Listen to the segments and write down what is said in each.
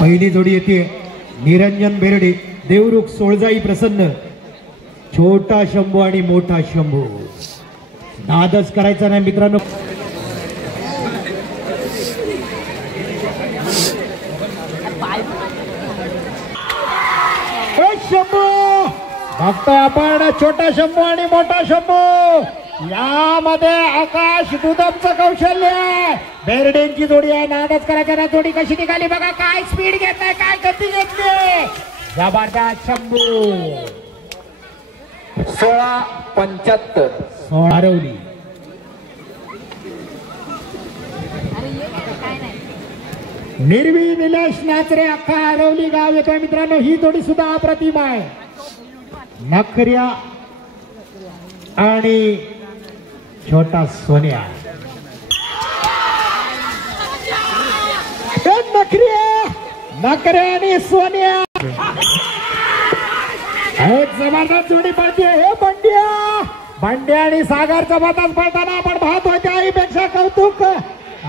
पहिली जोडी येते निरंजन बेर्डे देवरुख सोळजाई प्रसन्न छोटा शंभू आणि मोठा शंभू नादच करायचा नाही मित्रांनो शंभू बघतोय आपण छोटा शंभू आणि मोठा शंभू यामध्ये आकाश दुदमचं कौशल्य बेर्डेंची जोडी आहे नादच करायच्या ना जोडी कशी निघाली बघा काय स्पीड घेतलाय काय गती घेतली जबरदस्त शंभू 16-75 हरवली निर्वी निलेश नाचरे अख्खा हरवली गाव येतोय मित्रांनो ही जोडी सुद्धा अप्रतिम आहे नखऱ्या आणि छोटा सोन्या नखऱ्या आणि सोन्या जबरदस्त जोडी पडते हे बंड्या आणि सागरचा बाताच पडताना आपण पाहतोय त्याहीपेक्षा कौतुक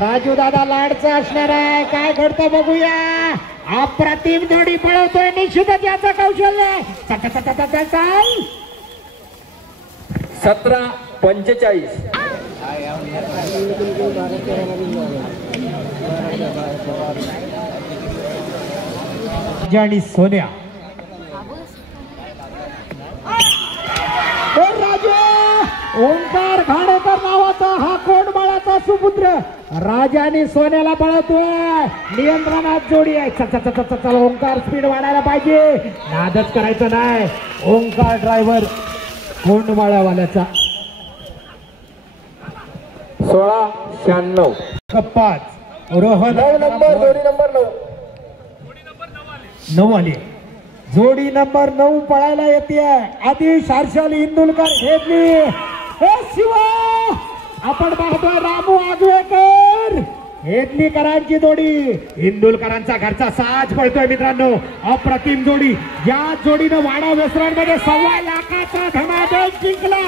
राजू दादा लाडचा असणार आहे काय घडतं बघूया अप्रतिम जोडी पळवतोय निश्चितच याचं कौशल्य 17-45 आणि सोन्या ओंकार घाणेकर नावाचा हा कोंडमाळाचा सुपुत्र राजा आणि सोन्याला पळवतोय नियंत्रणात जोडी आहे चल ओंकार स्पीड वाढायला पाहिजे नादच करायचं नाही ओंकार ड्रायव्हर कोंडमाळावाल्याचा 16-96 5 रोहन जोडी नंबर 9 आली जोडी नंबर 9 पळायला येते आदिश हर्षल इंदुलकर घेतली शिवा आपण पाहतोय रामू आगवेकर हेदलीकरांची जोडी इंदुलकरांचा घरचा साज पळतोय मित्रांनो अप्रतिम जोडी या जोडीनं वाडा वेसरांमध्ये 1.25 लाखाचा धनादेश जिंकला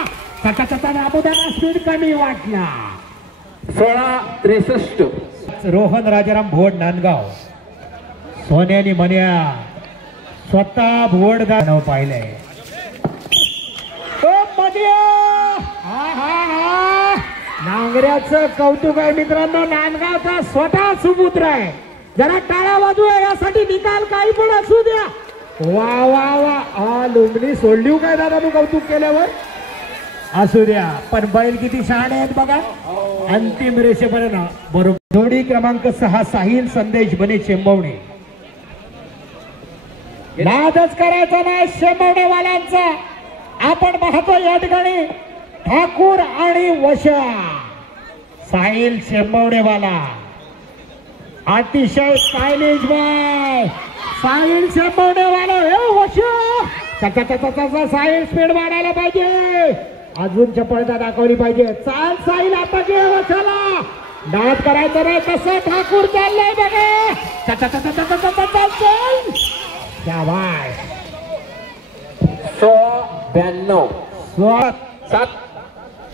राबुदाना स्पीड कमी वाटला 16-63 रोहन राजाराम भोड नांदगाव सोन्यानी मन्या स्वतः भोडदार नाव पाहिलंय नांगऱ्याचं कौतुक आहे मित्रांनो नांदगावचा स्वतः सुपुत्र आहे जरा टाळा बाजू आहे यासाठी निकाल काही पण असू द्या वा वा वा लुंबणी सोडली काय दादा तू कौतुक केल्यावर असू द्या पण बैल किती शहाणे आहेत बघा अंतिम रेषेपर्यंत बरोबर जोडी क्रमांक 6 साहिल संदेश बने शेंबवणे नादच करायचा नाही शेंबवणेवाल्यांचा आपण पाहतो या ठिकाणी ठाकूर आणि वशा साहिल शेंबवणेवाला अतिशय स्टायलिश बाय साहिल शेंबवणेवाला हे वशा साहिल स्पीड वाढायला पाहिजे अजून चपळता दाखवली पाहिजे चाल साहिल आता घे वशाला नाद करायचं नाही कसं ठाकूर चाललंय बघे क्या बाय 16-92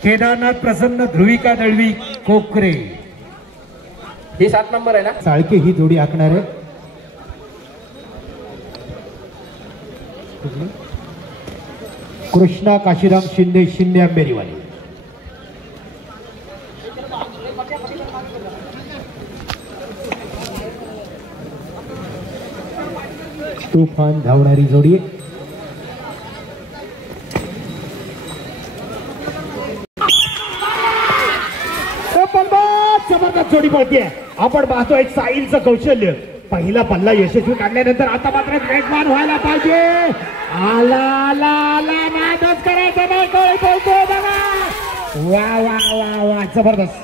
केदारनाथ प्रसन्न ध्रुविका दळवी कोकरे ही 7 नंबर आहे ना साळके ही जोडी आखणार आहे कृष्णा काशीराम शिंदे आंबेरीवाली तुफान धावणारी जोडी जबरदस्त जोडी पळते आपण पाहतो एक साहिलचं कौशल्य पहिला पल्ला यशस्वी काढल्यानंतर आता मात्र वेगवान व्हायला पाहिजे आला नादच करायचा नाही कळतोय बघा वा जबरदस्त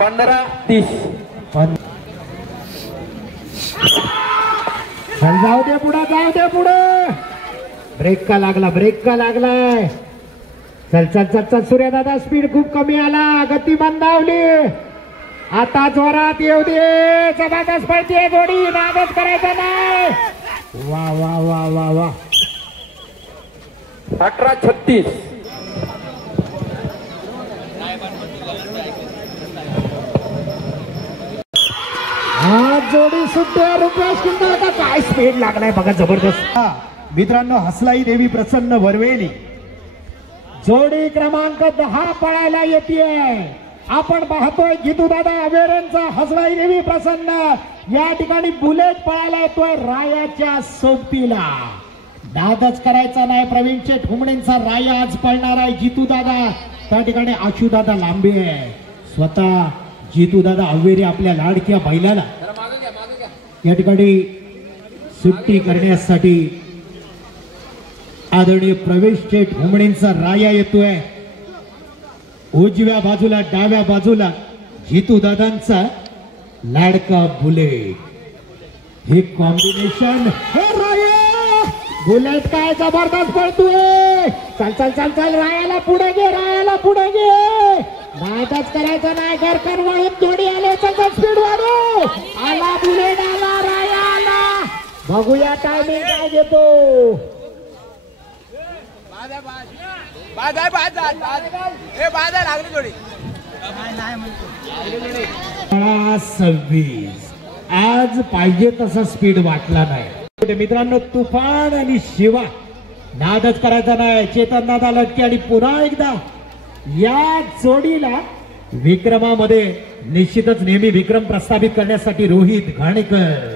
15-30 जाऊ दे पुढे ब्रेक का लागलाय चल सूर्यदादा स्पीड खूप कमी आला गती मंदावली आता जोरात येऊ दे जबरदस्त पळते जोडी नादच करायचा नाही वा 18-36 हा जोडी सुट्ट्या रुपेश किंवा काय स्पीड लागलाय बघा जबरदस्त. मित्रांनो हसलाई देवी प्रसन्न वरवेली जोडी क्रमांक 10 पळायला येते. आपण पाहतोय जितू दादा अवेरेंचा हसलाई देवी प्रसन्न. या ठिकाणी बुलेट पळायला येतोय रायाच्या सोबतीला. नादच करायचा नाही. प्रवीण शेठ हुमणेंचा राया आज पळणार आहे. जितू दादा त्या ठिकाणी आशू दादा लांबे आहे. स्वतः जितू दादा अवेरे आपल्या लाडक्या बैलाला या ठिकाणी सुट्टी करण्यासाठी आदरणीय प्रवेश शेठ हुमणेंचा राया येतोय. उजव्या बाजूला डाव्या बाजूला जितू दादांचा लाडका बुलेट. हे कॉम्बिनेशन हे राया बुलेट काय जबरदस्त पळतोय. चल चल चल चल रायाला पुढे घे. रायाला पुढे घे. नादच करायचं नाही. गरकन वळून जोडी आले. चल स्पीड वाढव. आला बुलेट आला. राया आला. बघूया टायमिंग काय घेतो. आज पाहिजे तसा स्पीड वाटला नाही. मित्रांनो तुफान आणि शिवा नादच करायचा नाही. चेतन दादा लटके आणि पुन्हा एकदा या जोडीला विक्रमामध्ये निश्चितच नेहमी विक्रम प्रस्थापित करण्यासाठी रोहित घाणेकर.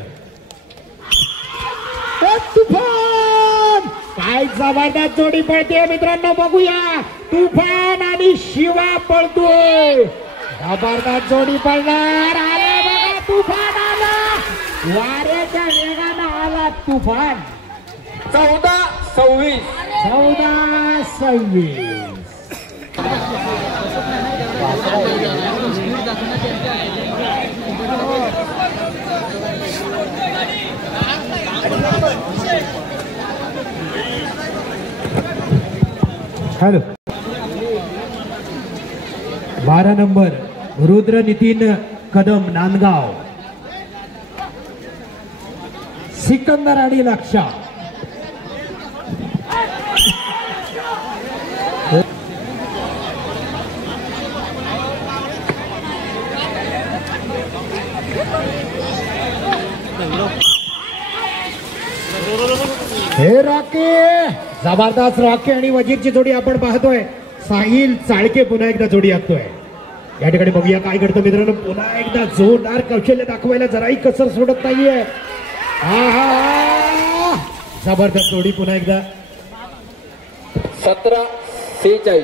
तुफान काय जबरदस्त जोडी पळते मित्रांनो. बघूया तुफान आणि शिवा पळतोय. जबरदस्त जोडी पळणार. आले बघा तुफान आला. वाऱ्याच्या वेगानं आला तुफान. 14-26. 14-26. Hello 12 number Rudra Nitin Kadam Nandgaon. सिकंदर आणि लक्षा. हे रॉकी जबरदस्त. रॉकी आणि वजीरची जोडी आपण पाहतोय. साहिल चाळके पुन्हा एकदा जोडी आखतोय. या ठिकाणी बघूया काय करतो मित्रांनो. पुन्हा एकदा जोरदार कौशल्य दाखवायला जराही कसर सोडत नाहीये. जबरदस्त जोडी पुन्हा एकदा. 17-46.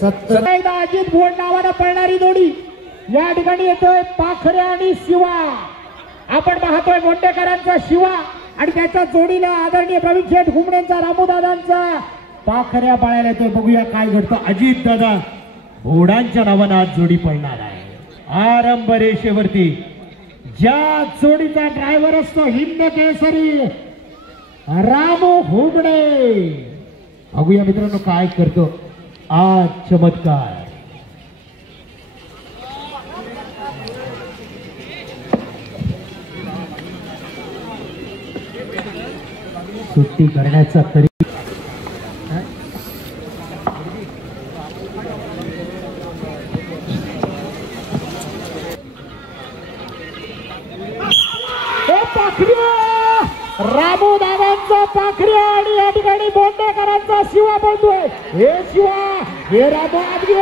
17 अजित भोड नावानं पळणारी जोडी या ठिकाणी येतोय. पाखरे आणि शिवा. आपण पाहतोय गोंडेकरांचा शिवा आणि त्याच्या जोडीला आदरणीय प्रवीण शेठ हुमणेंचा रामूदादांचा पाखऱ्या पाळायला येतोय. बघूया काय घडतं. अजित दादा घोडांच्या नावानं आज जोडी पळणार आहे. आरंभ रेषेवरती ज्या जोडीचा ड्रायव्हर असतो हिंद केसरी रामू हुमणे. बघूया मित्रांनो काय करतो आज चमत्कार. सुट्टी करण्याचा तरी रामू दादांचा पाखऱ्या आणि या ठिकाणी बोंडेकरांचा शिवा बोलतोय. हे शिवा हे रामू आदमी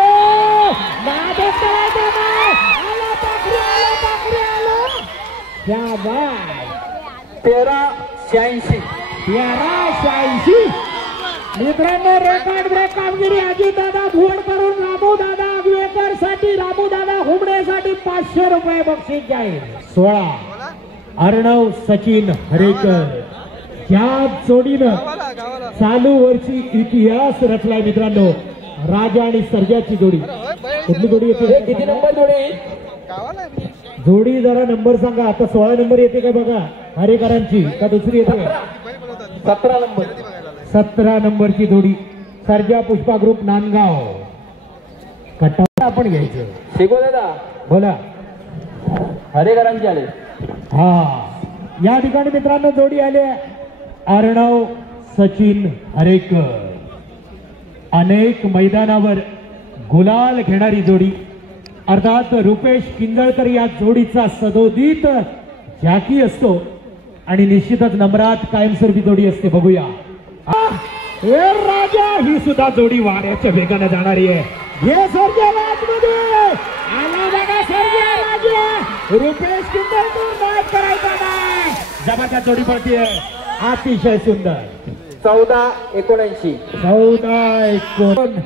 नादच करायचा नाही. आला पाखऱ्या. आला पाखऱ्या. आला क्या बात. 13-86. 13-86. मित्रांनो रेकॉर्ड ब्रेक कामगिरी अजित दादा भोड करून रामू दादा अगवेकर साठी रामू दादा हुमणे साठी 500 रुपये बक्षीस जाहीर. 16 अर्णव सचिन हरेकर. या जोडीनं चालू वर्षी इतिहास रचलाय मित्रांनो. राजा आणि सर्जाची जोडी. कुठली जोडी येते. किती नंबर जोडी. जोडी जरा नंबर सांगा. आता 16 नंबर येते का बघा हरेकरांची का दुसरी येते. 17 नंबर. 17 नंबरची जोडी सर्जा पुष्पा ग्रुप नांदगाव. कटावर आपण घ्यायचं. शिको दादा बोला. हरेकरांचे आले. या ठिकाणी मित्रांनो जोडी आले अर्णव सचिन हरेकर. अनेक मैदानावर गुलाल घेणारी जोडी. अर्थात रुपेश किंजळकर या जोडीचा सदोदित झाकी असतो आणि निश्चितच नम्रात कायमस्वरूपी जोडी असते. बघूया हे राजा, ही सुद्धा जोडी वाऱ्याच्या वेगाने जाणारी आहे. हे सर्जा आतमध्ये आला बघा, सर्जा राजा रुपेश किंदल नाद करायचा नाही. जबरदस्त जोडी पडतीये, अतिशय सुंदर. 14-79. 14-19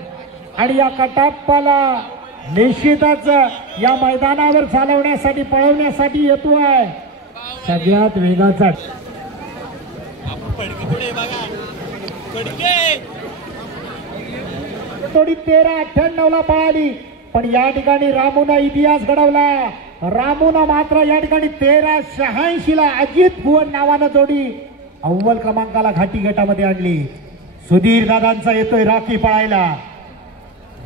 आणि या कटाप्पाला निश्चितच या मैदानावर चालवण्यासाठी पळवण्यासाठी येतोय सगळ्यात वेगाचा. थोडी 13-98 ला पळाली, पण या ठिकाणी रामूना इतिहास घडवला. रामूना मात्र या ठिकाणी 1386 ला अजित भुवन नावानं जोडी अव्वल क्रमांकाला घाटी गटामध्ये आणली. सुधीर दादांचा येतोय राखी पळायला.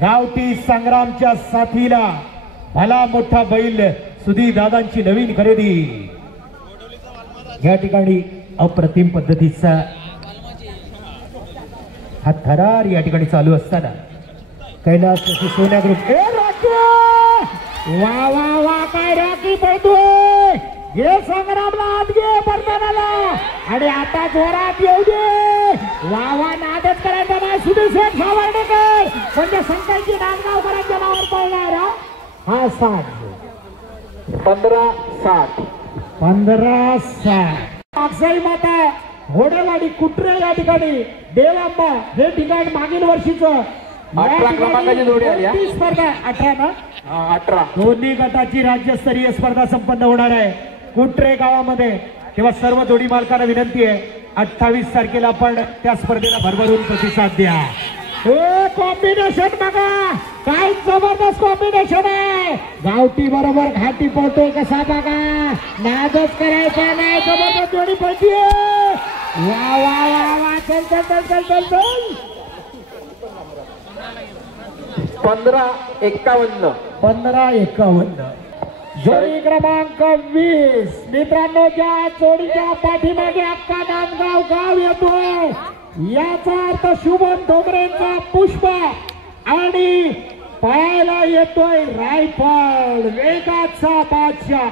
गावठी संग्रामच्या साथीला भला मोठा बैल सुधीर दादांची नवीन खरेदी. या ठिकाणी अप्रतिम पद्धतीचा हा थरार या ठिकाणी चालू असताना कैलास सोन्या ग्रुप वा वा वा, काय राखी पळतोय. हे संग्रामला आत घे परतानाला आणि आता जोरात येऊ दे. वा वा, नादच करायचा नाही. सुधीर शेठ सावर्डेकर म्हणजे संतांची नांदगावकरांच्या नावावर पळणार हा 15-60. 15-60. अक्षय माता घोडेवाडी कुट्रे या ठिकाणी देवांबा हे ठिकाण मागील वर्षीचं 18 क्रमांकाची जोडी आली. स्पर्धा 18 ना 18. दोन्ही गटाची राज्यस्तरीय स्पर्धा संपन्न होणार आहे कुट्रे गावामध्ये. तेव्हा सर्व जोडी मालकांना विनंती आहे 28 तारखेला आपण त्या स्पर्धेला भरभरून प्रतिसाद द्या. हे कॉम्बिनेशन बघा, काय जबरदस्त कॉम्बिनेशन आहे. गावठी बरोबर घाटी पळतोय कसा बघा, नादच करायचा नाही. जबरदस्त जोडी पळतीये. वा वा वा वा, चल चल चल चल चल चल. 15-51. 15-51. जोडी क्रमांक 20. मित्रांनो, ज्या जोडीच्या पाठीमागे अक्का नांदगाव गाव येतोय याचा अर्थ शुभम डोंगरेंचा पुष्प आणि पळायला येतोय रायफल वेगाचा बादशाह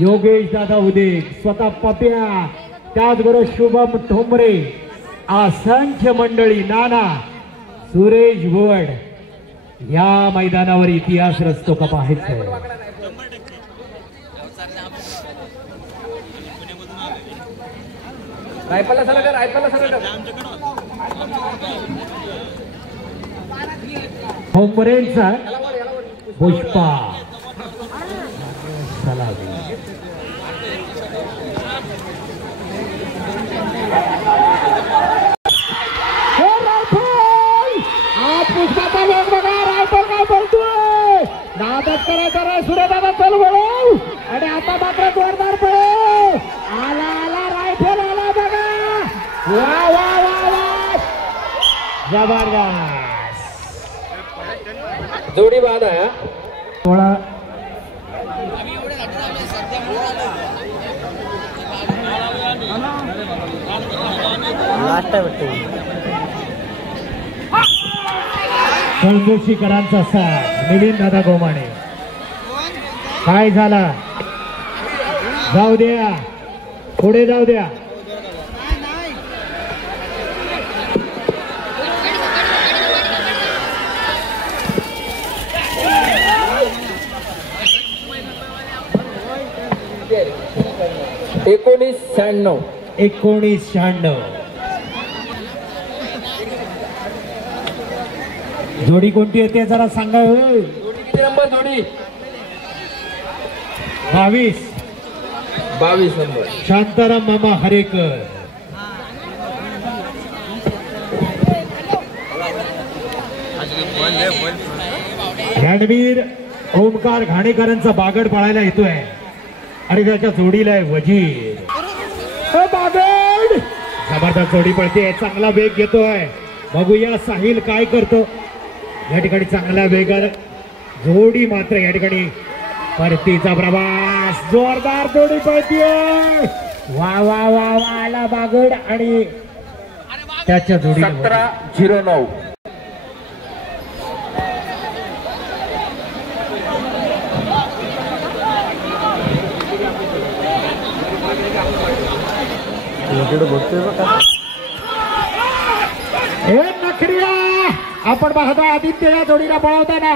योगेश दादा उदे, स्वतः पप्या, त्याचबरोबर शुभम ठोंबरे, असंख्य मंडळी, नाना, सुरेश भुवड. या मैदानावर इतिहास रचतो का पाहायचं. रायफलला सर, रायफलला सर. ठोंबरेंचा पुष्पा सलामी. पुष्पाचा वेग बघा, रायफल काय बोलतोय. नादच करायचा रे सूर्यदादा, चल वळव. आणि आता मात्र जोरदार पळे. आला आला रायफल आला बघा. वा वा वा वा, जबरदस्त जोडी बाद आहे. थोडा कळमोशीकरांचा साथ मिलिंद दादा गोमाणे. काय झाला, जाऊ द्या, पुढे जाऊ द्या. एकोणीस 1996. जोडी कोणती येते जरा सांगा. किती नंबर जोडी? 22 नंबर. शांताराम मामा हरेकर. रणवीर ओमकार घाणेकरांचा बागड पळायला येतोय आणि त्याच्या जोडीला आहे वजीर. बागड जबरदस्त जोडी पळते, चांगला वेग घेतोय. बघूया साहिल काय करतो. या ठिकाणी चांगला वेगात जोडी मात्र या ठिकाणी परतीचा प्रवास, जोरदार जोडी पळतीये. वा वा वा वा, आला बागड आणि त्याच्या जोडी 17-09. हे नखरिया आपण पाहतो आदित्य या जोडीला पळवताना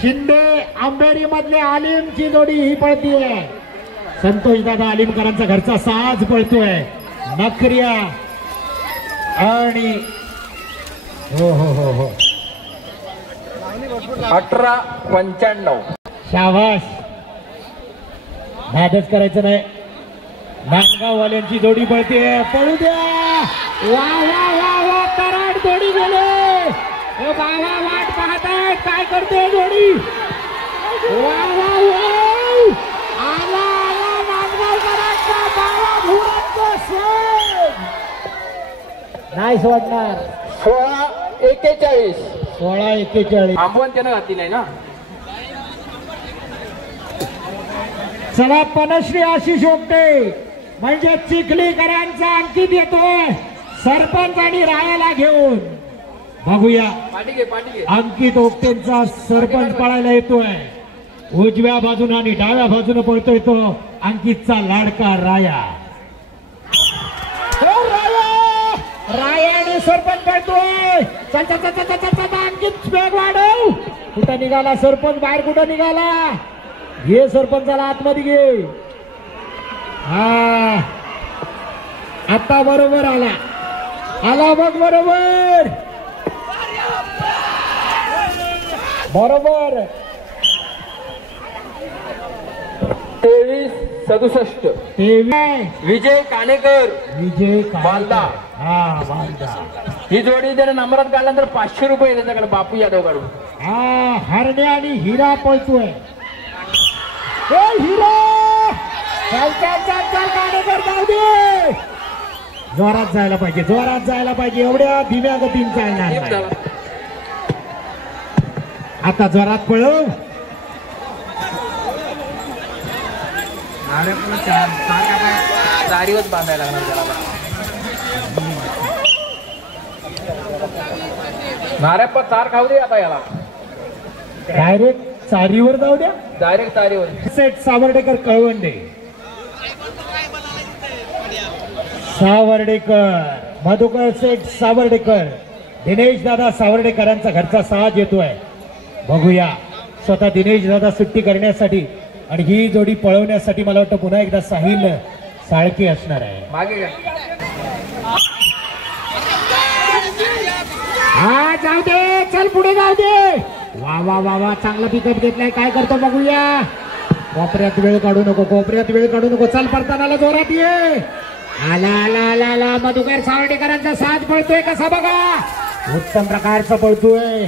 शिंदे आंबेरी मधले आलिमची जोडी ही पळतीये. संतोष दादा आलिमकरांचा घरचा साज पळतोय. नखरिया आणि हो हो हो हो 18-95. शाबास. नादच करायचं नाही. नांदगाववाल्यांची जोडी पळते. पळू द्या. वा वा वा वा कराड जोडी गेले. बाबा वाट पाहतायत काय करते जोडी. वा वा वा आला आला नांदगावकरांचा बाबा भुवनाचा सेम. नाही सोडणार. 16-41. 16-41. आंबवण त्यानं घातली नाही ना. चला पनश्री आशिष ओपटे म्हणजे चिखलीकरांचा अंकित येतोय सरपंच आणि रायाला घेऊन. बघूया पाठी घे. अंकित ओपटेंचा सरपंच पळायला येतोय. उजव्या बाजूने आणि डाव्या बाजूने पळतोय तो अंकितचा लाडका राया. राया आणि सरपंच पळतोय. चल अंकित वेग वाढव. कुठं निघाला सरपंच. बाहेर कुठं निघाला. घे सरपंचाला आतमध्ये घे. हा आता बरोबर आला बघ. बरोबर 23-67. विजय कानेकर. बांदा. हा बांदा. ही जोडी जर नंबरात काढल्यानंतर 500 रुपये त्याच्याकडे बापू यादव कडून. हा हरणे आणि हिरा पळतोय. हिरा चल कानेकर जाऊ दे. जोरात जायला पाहिजे. एवढ्या धीम्या गतीने चालणार नाही. आता जोरात पळव. चारीवच बांधायला लागणार त्याला. नाऱ्याप्पा चार खाऊ दे आता याला. डायरेक्ट चारीवर जाऊ द्या. डायरेक्ट चारीवर. सेट सावर्डेकर कळवंडे. मधुकर सेठ सावर्डेकर. दिनेश दादा सावर्डेकरांचा घरचा साज येतोय. बघूया स्वतः दिनेश दादा सुट्टी करण्यासाठी आणि ही जोडी पळवण्यासाठी मला वाटतं पुन्हा एकदा साहिल साळके असणार आहे. मागे हा जाऊ दे. चल पुढे जाऊ दे. वा वा वा वा चांगला पिकअप घेतलाय. काय करतो बघूया. कोपऱ्यात वेळ काढू नको. चल परतानाला जोरात ये. आला मधुकर सावर्डेकरांचा साथ पळतोय कसा बघा. उत्तम प्रकारचा पळतोय.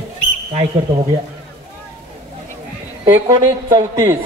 काय करतो बघूया. 19-34.